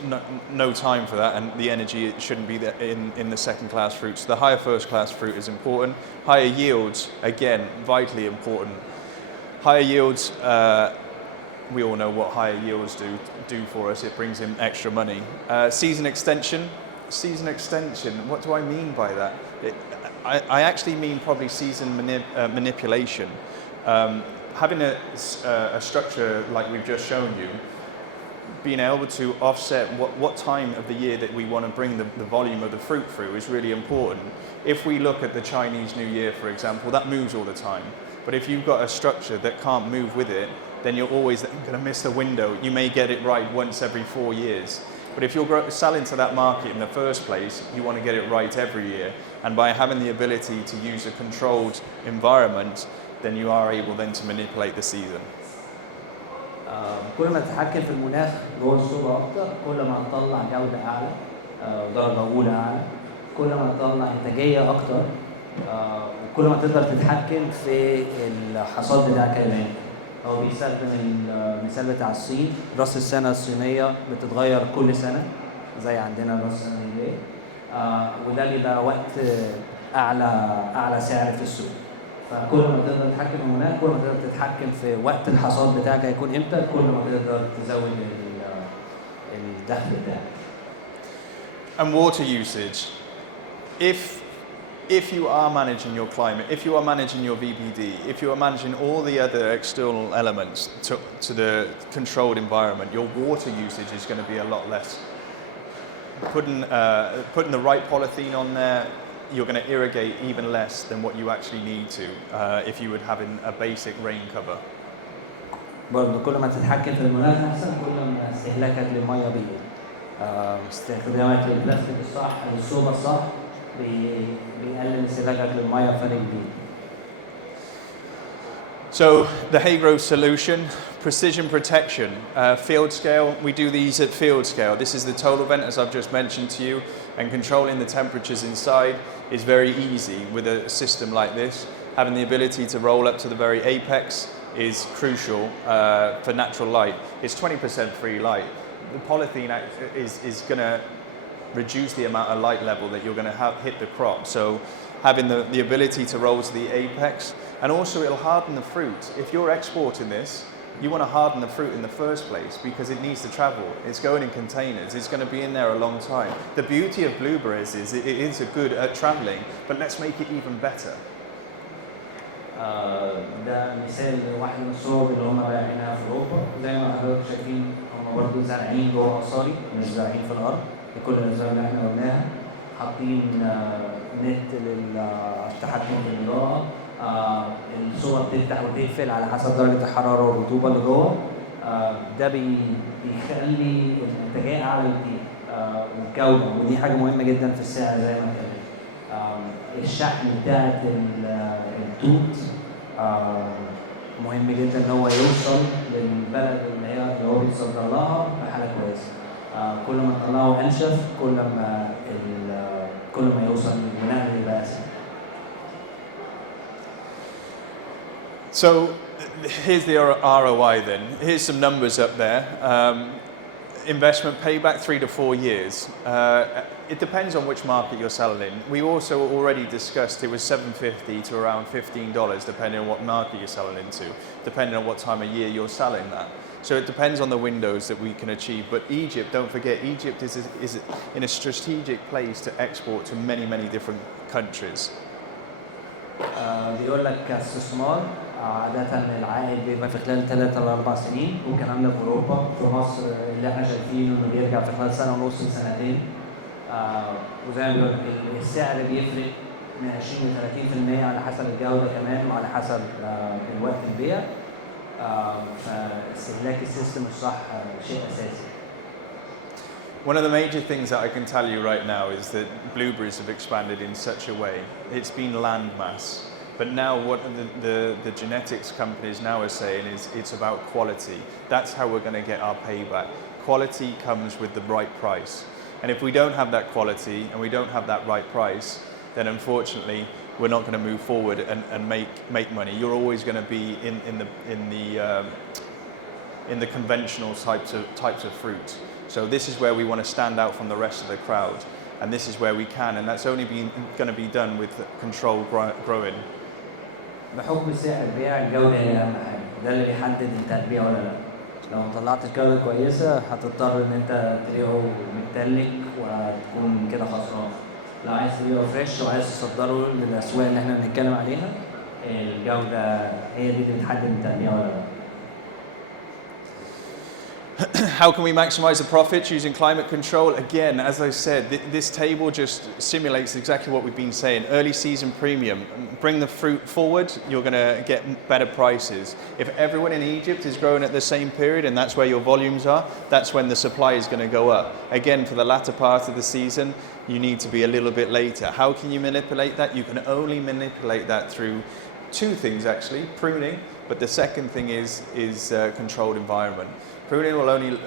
no time for that, and the energy shouldn't be there in the second class fruits. The higher first class fruit is important. Higher yields, again, vitally important. Higher yields, we all know what higher yields do for us. It brings in extra money. Season extension, what do I mean by that? I actually mean probably season manipulation. Having a structure like we've just shown you, being able to offset what time of the year that we want to bring the volume of the fruit through is really important. If we look at the Chinese New Year, for example, that moves all the time. But if you've got a structure that can't move with it, then you're always going to miss the window. You may get it right once every 4 years. But if you're selling to that market in the first place, you want to get it right every year. And by having the ability to use a controlled environment, then you are able then to manipulate the season. كل ما تتحكم في المناخ جوه الصوبة أكتر، كل ما تطلع جودة أعلى، درجة أولى أعلى، كل ما تطلع إنتاجية أكتر، وكل ما تقدر تتحكم في الحصاد بتاعك كمان. هو بيستخدم المثال بتاع الصين، رأس السنة الصينية بتتغير كل سنة زي عندنا رأس السنة الهندية، وده بيبقى وقت أعلى سعر في السوق. فكل ما تقدر تتحكم في المناخ، كل ما تقدر تتحكم في وقت الحصاد بتاعك هيكون امتى، كل ما تقدر تزود الدخل بتاعك. And water usage. If you are managing your climate, if you are managing your VPD, if you are managing all the other external elements to the controlled environment, your water usage is going to be a lot less. Putting the right polythene on there, you're going to irrigate even less than what you actually need to if you would have a basic rain cover. برضه كل ما تتحكم في المناخ أحسن، كل ما استهلاكك للمية بيقل. استخدامك للبلاستيك الصح للصوبة الصح بيقلل استهلاكك للمية بفرق كبير. So the Agro solution, precision protection, field scale. We do these at field scale. This is the total vent, as I've just mentioned to you, and controlling the temperatures inside is very easy with a system like this. Having the ability to roll up to the very apex is crucial for natural light. It's 20% free light. The polythene is going to reduce the amount of light level that you're going to hit the crop. So having the ability to roll to the apex, and also it'll harden the fruit. If you're exporting this, you want to harden the fruit in the first place because it needs to travel. It's going in containers. It's going to be in there a long time. The beauty of blueberries is it is good at traveling, but let's make it even better. ده مثال واحد من الصور اللي هم بايعينها في اوروبا، زي ما حضراتكم شايفين هم برضه زارعين جوه قصاري مش زارعين في الارض. كل الازرار اللي احنا قلناها حاطين نت للتحكم في الاضاءه، الصور بتفتح وتقفل على حسب درجه الحراره والرطوبه اللي جوه. ده بيخلي الانتاجيه اعلى بكتير والجوده، ودي حاجه مهمه جدا في السعر زي ما اتكلمنا. الشحن بتاعت التوت مهم جدا ان هو يوصل للبلد اللي هو بيتصدر لها بحاله كويسه. كل ما طلعه انشف كل ما يوصل للنقل يبقى اسهل. So here's the ROI then. Here's some numbers up there. Investment payback 3 to 4 years. It depends on which market you're selling in. We also already discussed it was $7.50 to around $15 depending on what market you're selling into, depending on what time of year you're selling that. So it depends on the windows that we can achieve. But Egypt, don't forget, Egypt is in a strategic place to export to many, many different countries. بيقول لك كاستثمار عادة العائد بيبقى في خلال 3 ل 4 سنين، والكلام ده في أوروبا. في مصر اللي احنا شايفينه إنه بيرجع في خلال سنة ونص لسنتين. وزي ما بيقول السعر بيفرق من 20 ل 30% على حسب الجودة كمان، وعلى حسب الوقت البيع. فاستهلاك السيستم الصح شيء أساسي. One of the major things that I can tell you right now is that blueberries have expanded in such a way. It's been land mass. But now what the genetics companies now are saying is it's about quality. That's how we're going to get our payback. Quality comes with the right price. And if we don't have that quality and we don't have that right price, then unfortunately we're not going to move forward and make money. You're always going to be in the conventional types of fruit. So this is where we want to stand out from the rest of the crowd, and this is where we can, and that's only going to be done with controlled growing. بحكم سعر البيع الجودة هي أهم حاجة، ده اللي بيحدد أنت هتبيع ولا لا. لو ما طلعتش جودة كويسة هتضطر إن أنت تبيعه متلك وهتكون كده خسران. لو عايز تبيعه فريش وعايز تصدره للأسواق اللي احنا بنتكلم عليها، الجودة هي دي اللي بتحدد أنت هتبيع ولا لا. How can we maximize the profits using climate control? Again, as I said, this table just simulates exactly what we've been saying. Early season premium. Bring the fruit forward, you're going to get better prices. If everyone in Egypt is growing at the same period and that's where your volumes are, that's when the supply is going to go up. Again, for the latter part of the season, you need to be a little bit later. How can you manipulate that? You can only manipulate that through two things actually, pruning, but the second thing is controlled environment. Pruning will only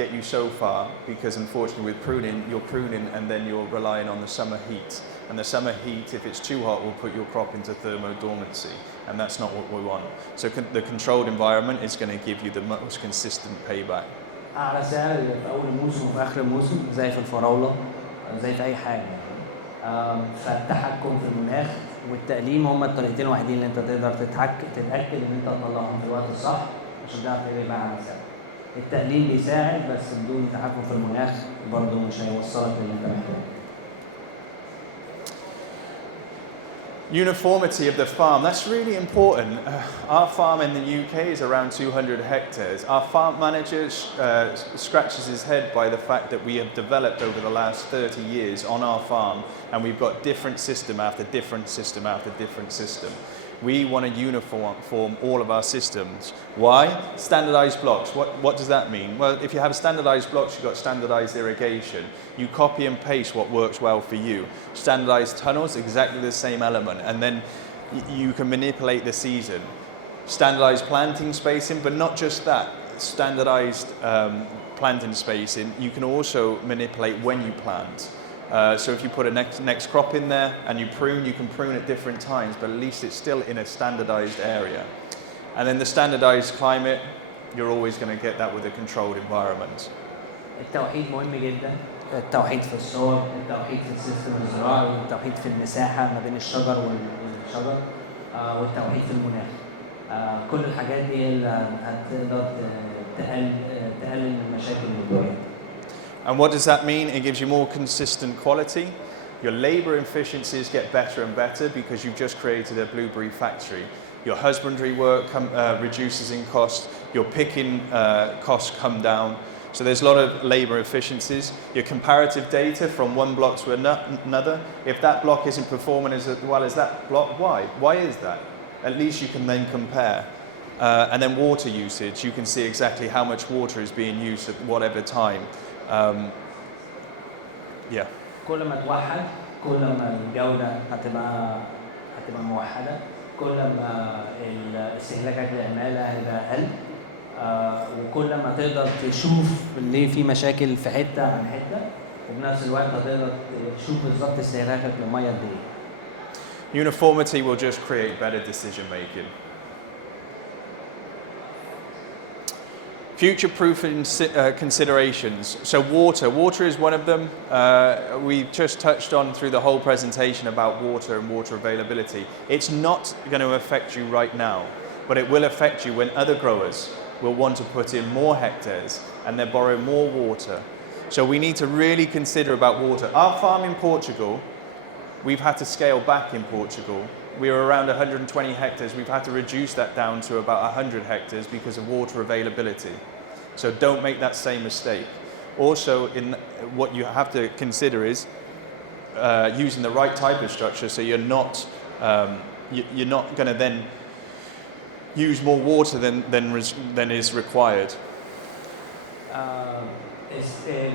get you so far because unfortunately with pruning, you're pruning and then you're relying on the summer heat. And the summer heat, if it's too hot, will put your crop into thermodormancy. And that's not what we want. So the controlled environment is going to give you the most consistent payback. أعلى سعر في أول الموسم وفي آخر الموسم زي في الفراولة، زي في أي حاجة. فالتحكم في المناخ والتقليم هم الطريقتين الوحيدين اللي أنت تقدر تتأكد إن أنت تطلعهم في الوقت الصح عشان تعرف تبيع على سعر. التقليل بيساعد بس بدون تحكم في المناخ برضه مش هيوصلك للي انت محتاجه. Uniformity of the farm, that's really important. Our farm in the UK is around 200 hectares. Our farm manager scratches his head by the fact that we have developed over the last 30 years on our farm, and we've got different system after different system after different system. We want to uniform all of our systems. Why? Standardized blocks. What does that mean? Well, if you have standardized blocks, you've got standardized irrigation. You copy and paste what works well for you. Standardized tunnels, exactly the same element. And then you can manipulate the season. Standardized planting spacing, but not just that. Standardized planting spacing, you can also manipulate when you plant. So if you put a next crop in there and you can prune at different times, but at least it's still in a standardized area. And then the standardized climate, you're always going to get that with a controlled environment. التوحيد مهم جدا. التوحيد في الصور، التوحيد في السيستم الزراعي، التوحيد في المساحة ما بين الشجر والشجر، والتوحيد في المناخ. كل الحاجات دي اللي هتقدر تقلل من مشاكل البيئة. And what does that mean? It gives you more consistent quality. Your labor efficiencies get better and better because you've just created a blueberry factory. Your husbandry work reduces in cost. Your picking costs come down. So there's a lot of labor efficiencies. Your comparative data from one block to another. If that block isn't performing as well as that block, why? Why is that? At least you can then compare. And then water usage. You can see exactly how much water is being used at whatever time. Yeah. كل ما توحد كل ما الجودة هتبقى موحدة، كل ما استهلاكك للعمالة هيبقى أقل، وكل ما تقدر تشوف ليه في مشاكل في حتة عن حتة، وبنفس الوقت هتقدر تشوف بالظبط استهلاكك للمية قد إيه. Uniformity will just create better decision making. Future-proof considerations. So water is one of them. We just touched on through the whole presentation about water and water availability. It's not going to affect you right now, but it will affect you when other growers will want to put in more hectares and they borrow more water. So we need to really consider about water. Our farm in Portugal, we've had to scale back in Portugal we were around 120 hectares. We've had to reduce that down to about 100 hectares because of water availability. So don't make that same mistake. Also, what you have to consider is using the right type of structure, so you're not going to then use more water than is required.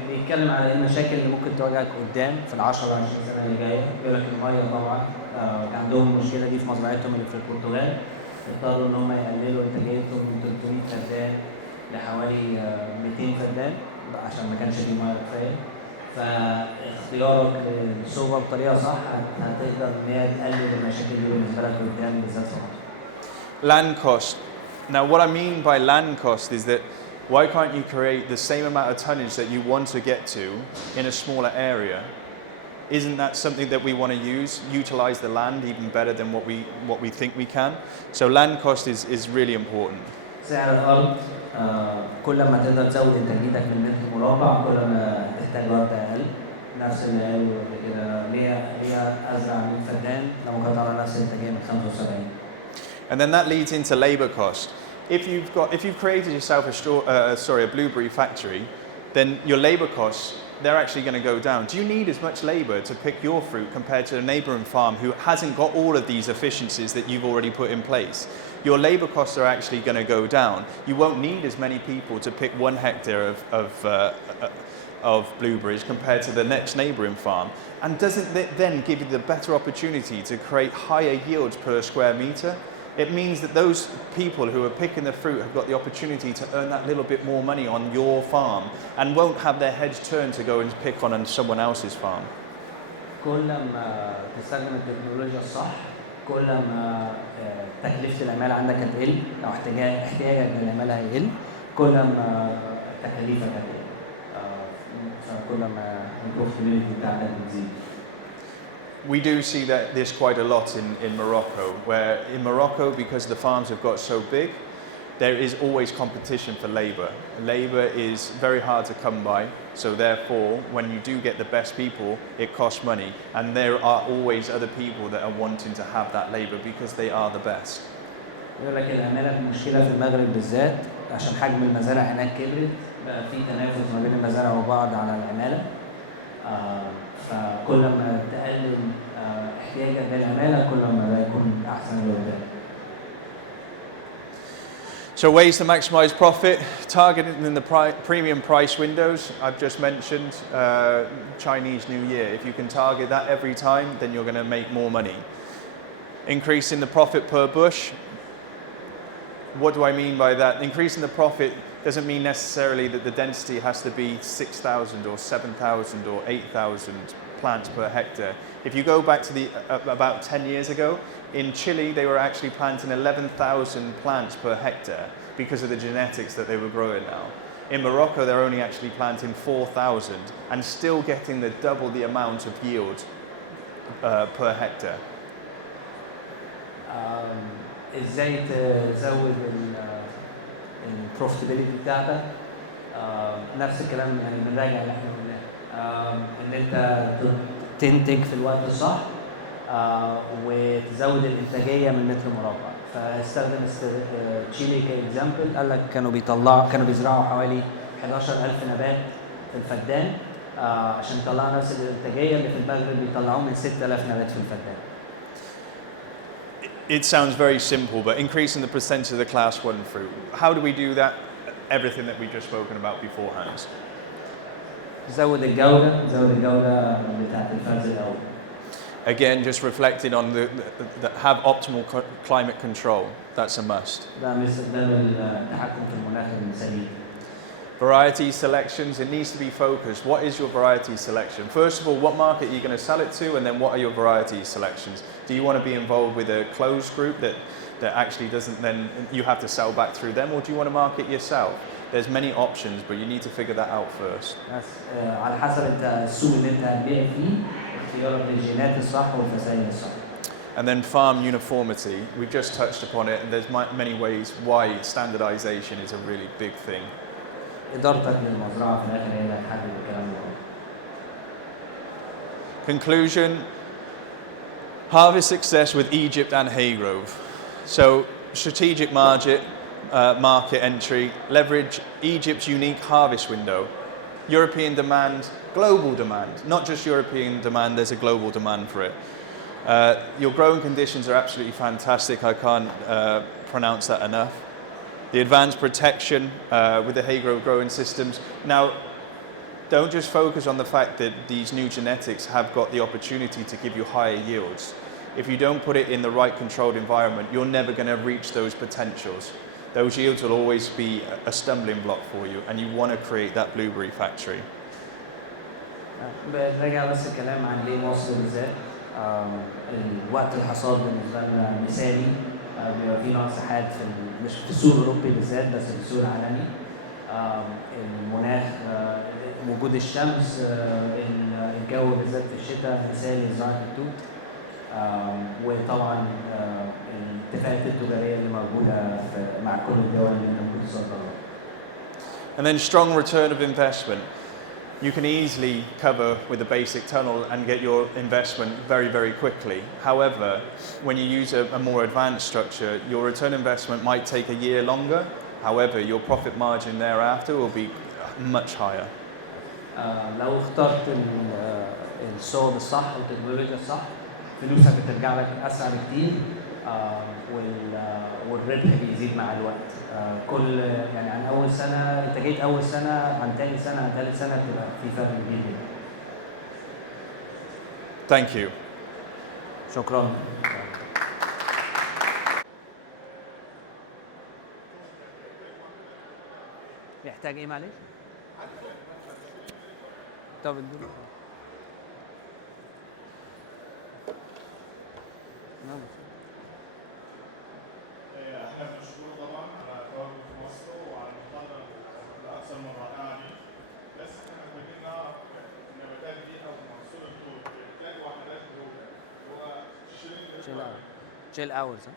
بيتكلم على المشاكل اللي ممكن تواجهك قدام في ال 10 20 سنه اللي جايه. بيقول لك الميه طبعا كان عندهم المشكله دي في مزرعتهم اللي في البرتغال، اضطروا ان هم يقللوا انتاجيتهم من 300 فدان لحوالي 200 فدان عشان ما كانش فيه ميه كفايه. فاختيارك للصوبه بطريقه صح هتقدر ان هي تقلل المشاكل دي بالنسبه لك قدام بالذات في مصر. Land cost. Now, what I mean by land cost is that why can't you create the same amount of tonnage that you want to get to in a smaller area? Isn't that something that we want to utilize the land even better than what we think we can? So land cost is really important. سعر الارض كل ما تقدر تزود انتاجيتك من متر مربع كل ما تحتاج ارض اقل. نفس اللي قالوا قبل كده ليه ازرع 100 فدان لو كنت على نفس الانتاجيه من 75. And then that leads into labor cost. If you've created yourself a blueberry factory, then your labor costs, they're actually going to go down. Do you need as much labor to pick your fruit compared to a neighboring farm who hasn't got all of these efficiencies that you've already put in place? Your labor costs are actually going to go down. You won't need as many people to pick 1 hectare of blueberries compared to the next neighboring farm. And doesn't that then give you the better opportunity to create higher yields per square meter? It means that those people who are picking the fruit have got the opportunity to earn that little bit more money on your farm and won't have their heads turned to go and pick on someone else's farm. كل ما تستخدم التكنولوجيا الصح كل ما تكلفة العمالة عندك هتقل أو احتياجك للعمالة هيقل كل ما تكاليفك هتقل فكل ما البروفيتابيلتي بتاعتك بتزيد. We do see that this quite a lot in Morocco, where in Morocco, because the farms have got so big, there is always competition for labor. Labor is very hard to come by, so therefore, when you do get the best people, it costs money, and there are always other people that are wanting to have that labor because they are the best. يقول لك العمالة مشكلة في المغرب بالذات عشان حجم المزارع هناك كبرت، بقى في تنافس ما بين المزارع وبعض على العمالة. فكل ما تقلل احتياجك للعمالة كل ما ده يكون أحسن لقدام. So ways to maximize profit, targeted in the premium price windows. I've just mentioned Chinese New Year. If you can target that every time, then you're going to make more money. Increasing the profit per bush. What do I mean by that? Increasing the profit doesn't mean necessarily that the density has to be 6,000 or 7,000 or 8,000 plants per hectare. If you go back to about 10 years ago, in Chile they were actually planting 11,000 plants per hectare because of the genetics that they were growing now. In Morocco they're only actually planting 4,000 and still getting double the amount of yield per hectare. ازاي تزود البروفيتابيلتي بتاعتك نفس الكلام يعني بنراجع اللي احنا قلناه ان انت تنتج في الوقت الصح وتزود الانتاجيه من متر مربع. فاستخدم تشيلي كاكزامبل، قال لك كانوا بيزرعوا حوالي 11,000 نبات في الفدان عشان يطلعوا نفس الانتاجيه اللي في المغرب بيطلعوه من 6,000 نبات في الفدان. It sounds very simple, but increasing the percentage of the class 1 fruit. How do we do that? Everything that we've just spoken about beforehand. زود الجودة بتاعت الفرز الأول. Again, just reflecting on the have optimal climate control. That's a must. ده باستخدام التحكم في المناخ المثالي. Variety selections, it needs to be focused. What is your variety selection? First of all, what market are you going to sell it to, and then what are your variety selections? Do you want to be involved with a closed group that actually doesn't then, you have to sell back through them, or do you want to market yourself? There's many options, but you need to figure that out first. على حسب انت السوق اللي انت هتبيع فيه اختيارك للجينات الصح والفسائل الصح. And then farm uniformity, we've just touched upon it, and there's many ways why standardization is a really big thing. إدارتك للمزرعة في الآخر هي اللي هتحدد الكلام ده. Conclusion, Harvest success with Egypt and Haygrove. So strategic market entry, leverage Egypt's unique harvest window. European demand, global demand, not just European demand, there's a global demand for it. Your growing conditions are absolutely fantastic, I can't pronounce that enough. The advanced protection with the Haygrove growing systems. Now, don't just focus on the fact that these new genetics have got the opportunity to give you higher yields. If you don't put it in the right controlled environment, you're never going to reach those potentials. Those yields will always be a stumbling block for you, and you want to create that blueberry factory. برجع بس الكلام عن ليه مصر بالذات. الوقت الحصاد بالنسبه لنا مثالي، بيبقى فيه نقص حاد مش في السوق الاوروبي بالذات بس في السوق العالمي. المناخ، وجود الشمس، الجو بالذات في الشتاء مثالي لزراعه التوت. وطبعا الاتفاقات التجاريه اللي موجوده مع كل الدول اللي انت ممكن تصدر لها. And then strong return of investment. You can easily cover with a basic tunnel and get your investment very, very quickly. However, when you use a more advanced structure, your return investment might take a year longer. However, your profit margin thereafter will be much higher. لو اخترت الصوب الصح والتكنولوجيا الصح، فلوسك بترجع لك اسرع بكتير، والربح بيزيد مع الوقت. كل يعني عن اول سنه انتاجيه اول سنه عن ثاني سنه عن ثالث سنه بتبقى في فرق كبير جدا. Thank you. شكرا. يحتاج ايه معلش؟ طب ادوا احنا بنشكره طبعا على تواجده في مصر وعلى المحاضره الاكثر من رائعه دي. بس احنا محتاجين نعرف النباتات دي او محصول التوت بيحتاج وحدات جوده هو chill hours, huh?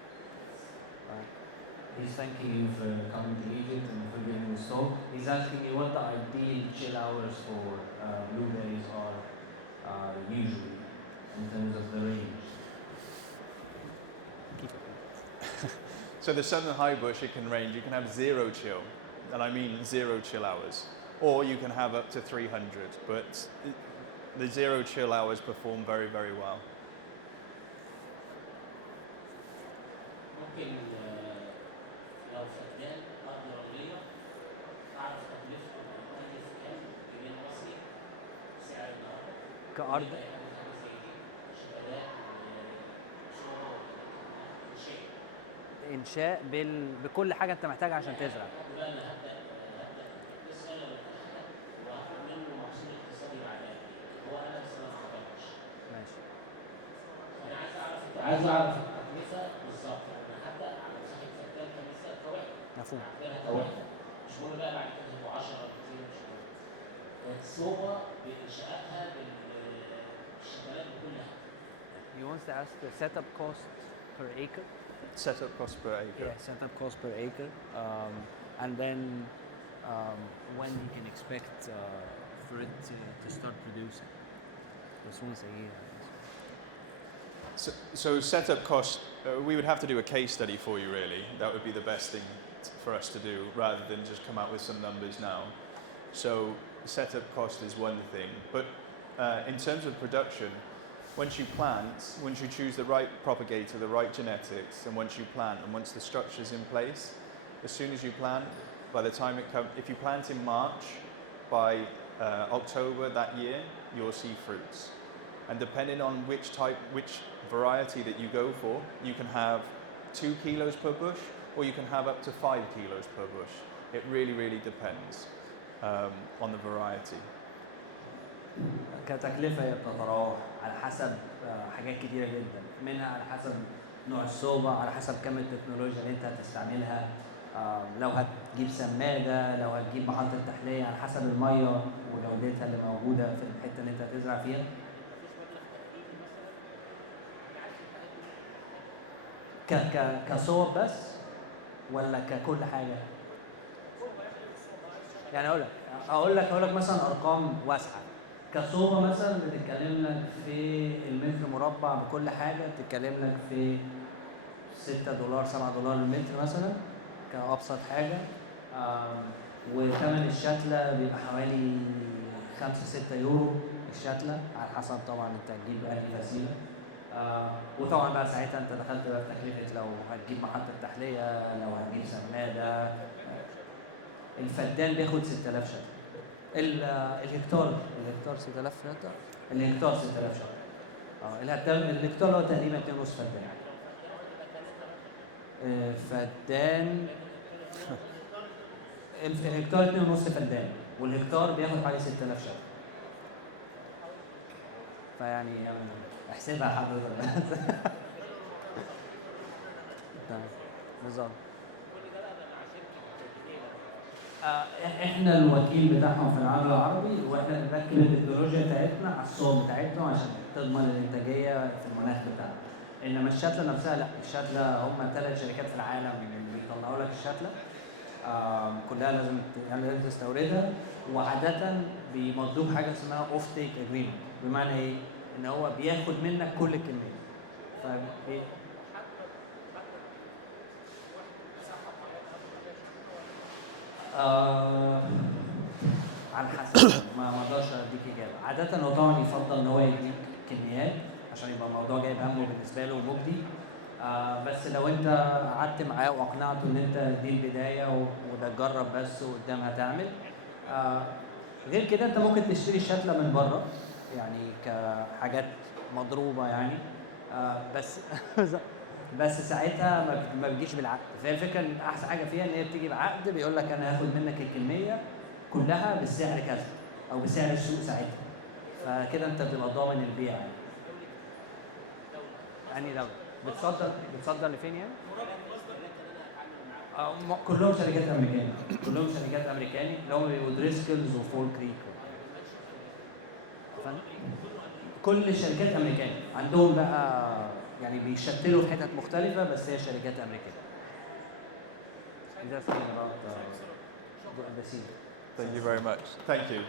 He's thanking you for coming to Egypt and for giving this talk. He's asking you what the ideal chill hours for blueberries are usually in terms of the range. So the southern high bush, it can range, you can have 0 chill, and I mean 0 chill hours, or you can have up to 300, but the 0 chill hours perform very, very well. ممكن لو فدان أرض رملية أعرف تكلفته مكلف كام جنيه مصري سعر النهارده كأرض إنشاء بكل حاجة أنت محتاجها عشان تزرع. ماشي. عايز أعرف التكلفة بالظبط، أنا هبدأ على مساحة فدان كمثال كوحدة. مفهوم. كوحدة. مش مهم بقى بعد كده يبقوا 10 أو كتير مش مهم. الصعوبة بإنشاءاتها بالشغلات بكلها. He wants to ask the setup cost per acre. Setup cost per acre. Yeah, setup cost per acre, and then when you can expect for it to start producing. بس هو سيء. So setup cost, we would have to do a case study for you really. That would be the best thing for us to do rather than just come out with some numbers now. So setup cost is one thing, but in terms of production, once you plant, once you choose the right propagator, the right genetics, and once you plant, and once the structure's in place, as soon as you plant, by the time it comes, if you plant in March, by October that year, you'll see fruits. And depending on which variety that you go for, you can have 2 kilos per bush, or you can have up to 5 kilos per bush. It really, really depends on the variety. كتكلفة هي بتتراوح على حسب حاجات كتيرة جدا، منها على حسب نوع الصوبة، على حسب كم التكنولوجيا اللي انت هتستعملها، لو هتجيب سمادة، لو هتجيب محطة تحلية، على حسب المية وجودتها اللي موجودة في الحتة اللي انت هتزرع فيها. كصوب بس ولا ككل حاجة؟ يعني أقول لك مثلا أرقام واسعة. كصوبة مثلا بتتكلم لك في المتر مربع بكل حاجة بتتكلم لك في $6 $7 المتر مثلا كأبسط حاجة. وثمن الشتلة بيبقى حوالي 5-6 يورو الشتلة على حسب طبعا انت هتجيب انهي وسيلة. وطبعا بقى ساعتها انت دخلت بقى في تكلفة لو هتجيب محطة تحلية، لو هتجيب سمادة. الفدان بياخد 6000 شتلة. الهكتار 6000 شتلة. الهكتار 6000 شتلة. الهكتار هو تقريبا 2.5 فدان. فدان الهكتار 2.5 فدان، والهكتار بياخد حوالي 6000 شتلة. فيعني احسبها حضرتك. تمام بالظبط. احنا الوكيل بتاعهم في العالم العربي، واحنا بنركب التكنولوجيا بتاعتنا على الصور بتاعتهم عشان تضمن الانتاجيه في المناخ بتاعنا. انما الشتله نفسها لا، الشتله هم 3 شركات في العالم اللي بيطلعوا لك الشتله. كلها لازم تستوردها، وعاده بيمضوك حاجه اسمها اوف تيك اجريمنت. بمعنى ايه؟ ان هو بياخد منك كل الكميه. على حسب، ما اقدرش اديك اجابه. عاده هو طبعا يفضل ان هو يديك كميات عشان يبقى الموضوع جايب همه بالنسبه له ومجدي. بس لو انت قعدت معاه واقنعته ان انت دي البدايه وده تجرب بس وقدام هتعمل. غير كده انت ممكن تشتري الشتله من بره يعني كحاجات مضروبه يعني. بس ساعتها ما بتجيش بالعقد. فهي الفكره ان احسن حاجه فيها ان هي بتيجي بعقد بيقول لك انا هاخد منك الكميه كلها بالسعر كذا او بسعر السوق ساعتها. فكده انت بتبقى ضامن البيع يعني. دوله بتصدر لفين يعني؟ كلهم شركات امريكاني. كلهم شركات امريكاني اللي هم بيبقوا دريسكلز وفول كريك. كل الشركات امريكاني عندهم بقى يعني بيشتلوا في حتت مختلفه بس هي شركات امريكيه. Thank you very much. Thank you.